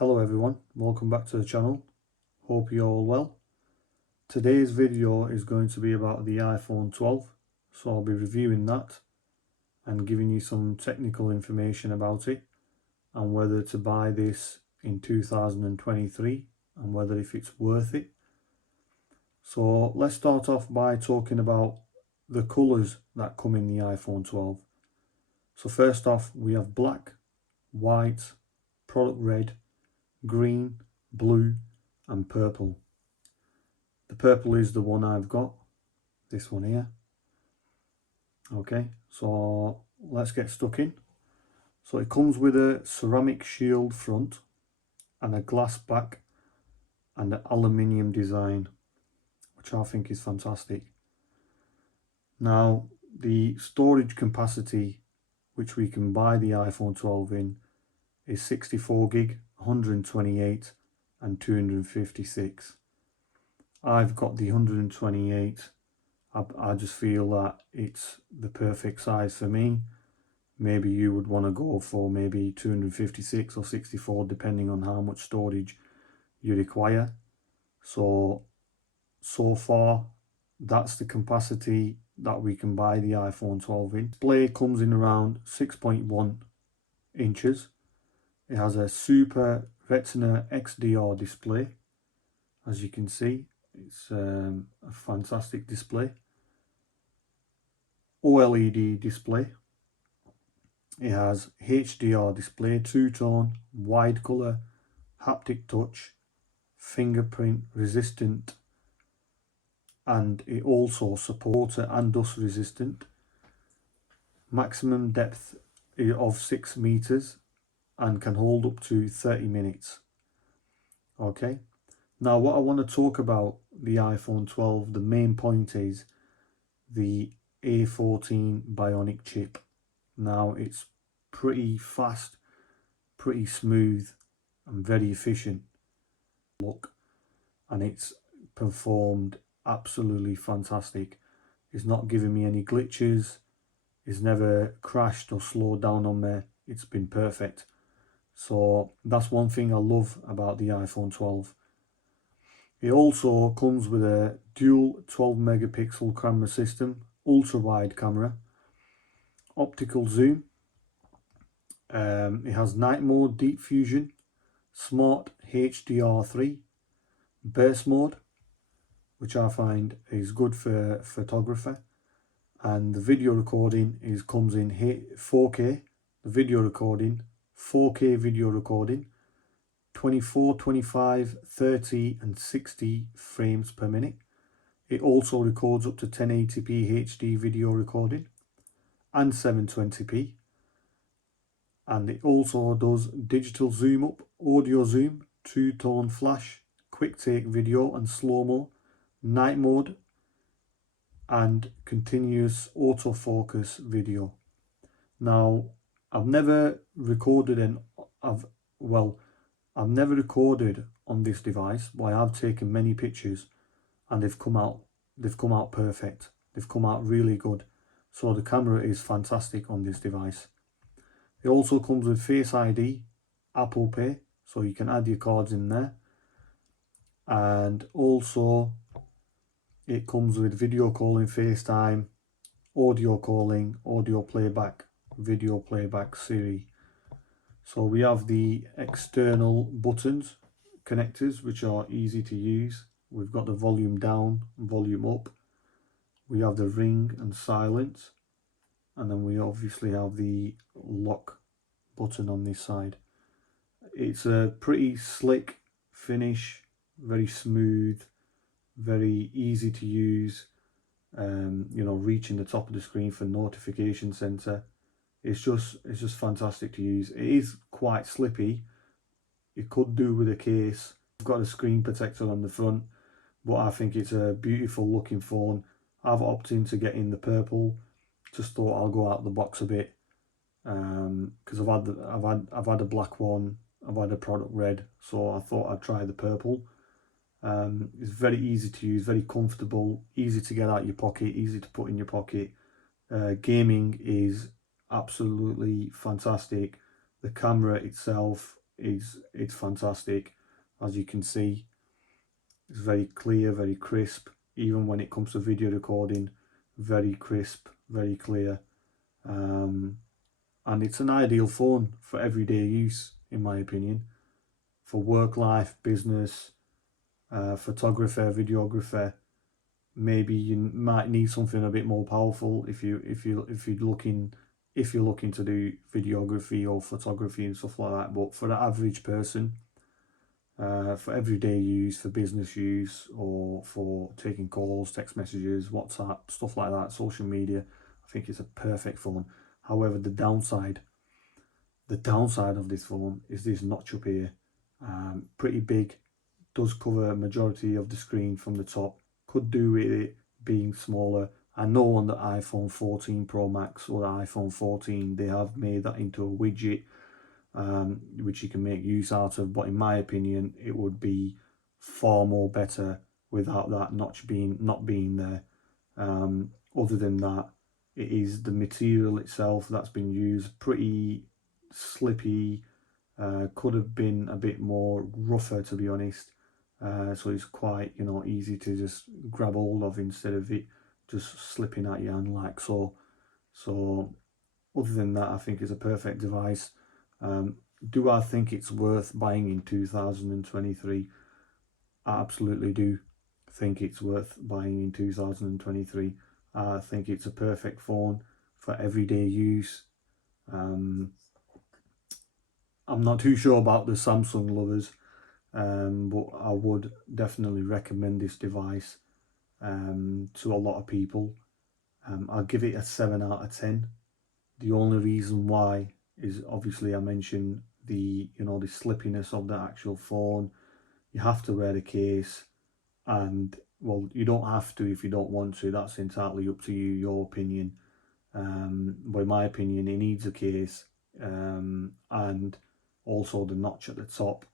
Hello everyone, welcome back to the channel. Hope you're all well. Today's video is going to be about the iPhone 12, so I'll be reviewing that and giving you some technical information about it and whether to buy this in 2023 and whether if it's worth it. So let's start off by talking about the colours that come in the iPhone 12. So first off, we have black, white, product red, green, blue and purple. The purple is the one I've got, this one here. Okay, so let's get stuck in. So it comes with a ceramic shield front and a glass back and an aluminium design, which I think is fantastic. Now the storage capacity which we can buy the iPhone 12 in is 64 gig, 128 and 256. I've got the 128. I just feel that it's the perfect size for me. Maybe you would want to go for maybe 256 or 64 depending on how much storage you require. So far that's the capacity that we can buy the iPhone 12 in. Display comes in around 6.1 inches. It has a Super Retina XDR display. As you can see, it's a fantastic display. OLED display. It has HDR display, two-tone, wide color, haptic touch, fingerprint resistant, and it also supports water and dust resistant. Maximum depth of 6 meters and can hold up to 30 minutes. Okay, now what I want to talk about the iPhone 12, the main point is the A14 Bionic chip. Now it's pretty fast, pretty smooth and very efficient look, and it's performed absolutely fantastic. It's not giving me any glitches, it's never crashed or slowed down on me. It's been perfect. So that's one thing I love about the iPhone 12. It also comes with a dual 12 megapixel camera system, ultra wide camera, optical zoom. It has night mode, deep fusion, smart HDR3, burst mode, which I find is good for photography, and the video recording comes in 4K. The video recording, 4K video recording, 24, 25, 30 and 60 frames per minute. It also records up to 1080p HD video recording and 720p. And it also does digital zoom up, audio zoom, two-tone flash, quick take video and slow-mo, night mode, and continuous autofocus video. Now, I've never recorded I've never recorded on this device, but I have taken many pictures and they've come out perfect. They've come out really good. So the camera is fantastic on this device. It also comes with Face ID, Apple Pay, so you can add your cards in there. And also it comes with video calling, FaceTime, audio calling, audio playback, video playback, Siri. So we have the external buttons, connectors, which are easy to use. We've got the volume down, volume up. We have the ring and silence. And then we obviously have the lock button on this side. It's a pretty slick finish, very smooth, very easy to use. Reaching the top of the screen for notification center. It's just fantastic to use. It is quite slippy. It could do with a case. I've got a screen protector on the front, but I think it's a beautiful looking phone. I've opted in to get in the purple. Just thought I'll go out of the box a bit, because I've had a black one, I've had a product red, so I thought I'd try the purple. It's very easy to use, very comfortable, easy to get out your pocket, easy to put in your pocket. Gaming is absolutely fantastic. The camera itself it's fantastic. As you can see, it's very clear, very crisp. Even when it comes to video recording, very crisp, very clear. And it's an ideal phone for everyday use, in my opinion, for work life, business, photographer, videographer. Maybe you might need something a bit more powerful if you're looking to do videography or photography and stuff like that. But for the average person, for everyday use, for business use, or for taking calls, text messages, WhatsApp, stuff like that, social media, I think it's a perfect phone. However, the downside of this phone is this notch up here. Pretty big, does cover a majority of the screen from the top. Could do with it being smaller. I know on the iPhone 14 Pro Max or the iPhone 14 they have made that into a widget, which you can make use out of, but in my opinion it would be far more better without that notch not being there. Other than that, it is the material itself that's been used, pretty slippy. Could have been a bit more rougher, to be honest. So it's quite, easy to just grab hold of instead of it just slipping at your hand like so. So other than that, I think it's a perfect device. Do I think it's worth buying in 2023? I absolutely do think it's worth buying in 2023. I think it's a perfect phone for everyday use. I'm not too sure about the Samsung lovers, but I would definitely recommend this device to a lot of people. I'll give it a 7 out of 10. The only reason why is obviously I mentioned the slippiness of the actual phone. You have to wear a case, and well, you don't have to if you don't want to. That's entirely up to you, your opinion. But in my opinion, it needs a case, and also the notch at the top.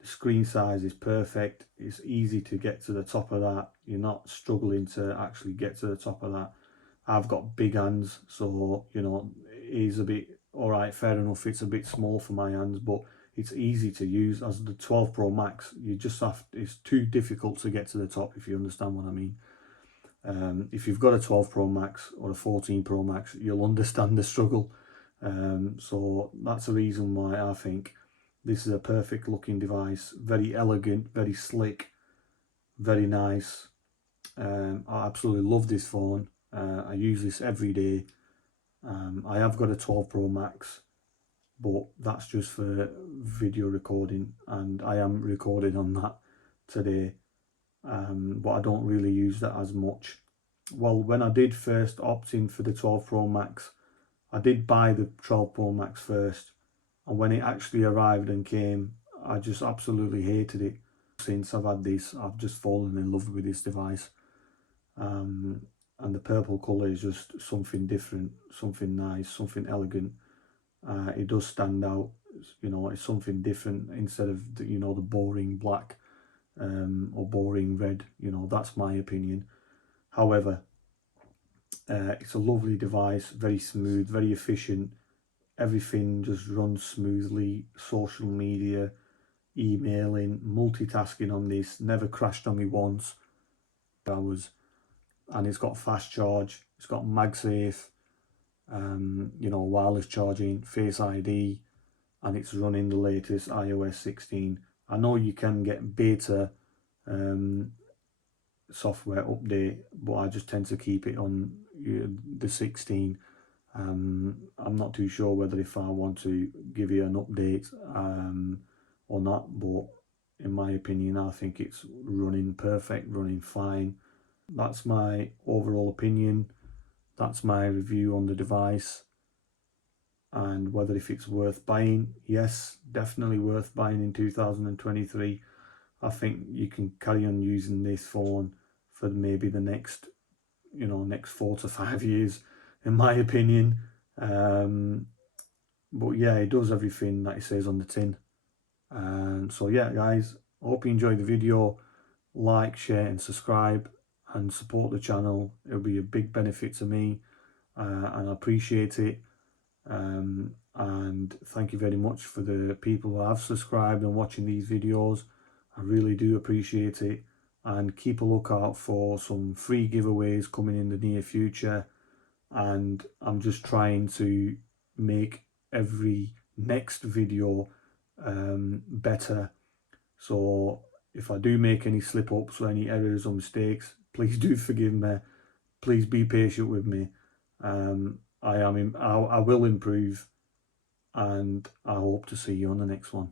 The screen size is perfect. It's easy to get to the top of that. You're not struggling to actually get to the top of that. I've got big hands, so it is a bit all right. Fair enough. It's a bit small for my hands, but it's easy to use. As the 12 Pro Max, you just have. It's too difficult to get to the top, if you understand what I mean. If you've got a 12 Pro Max or a 14 Pro Max, you'll understand the struggle. So that's the reason why I think this is a perfect looking device. Very elegant, very slick, very nice. I absolutely love this phone. I use this every day. I have got a 12 Pro Max, but that's just for video recording, and I am recording on that today. But I don't really use that as much. Well, when I did first opt in for the 12 Pro Max, I did buy the 12 Pro Max first, and when it actually arrived and came, I just absolutely hated it. Since I've had this, I've just fallen in love with this device. And the purple colour is just something different, something nice, something elegant. It does stand out, it's something different instead of the boring black or boring red. That's my opinion. However, it's a lovely device, very smooth, very efficient. Everything just runs smoothly. Social media, emailing, multitasking on this, never crashed on me once. And it's got fast charge, it's got MagSafe, wireless charging, Face ID, and it's running the latest iOS 16. I know you can get beta software update, but I just tend to keep it on the 16. I'm not too sure whether if I want to give you an update or not, but in my opinion, I think it's running perfect, running fine. That's my overall opinion. That's my review on the device. And whether if it's worth buying, yes, definitely worth buying in 2023. I think you can carry on using this phone for maybe the next 4 to 5 years, in my opinion. But yeah, it does everything that it says on the tin. And so yeah, guys, I hope you enjoyed the video. Like, share and subscribe and support the channel. It'll be a big benefit to me, and I appreciate it. and thank you very much for the people who have subscribed and watching these videos. I really do appreciate it, and keep a lookout for some free giveaways coming in the near future. And I'm just trying to make every next video better. So if I do make any slip ups or any errors or mistakes, please do forgive me. Please be patient with me. I will improve, and I hope to see you on the next one.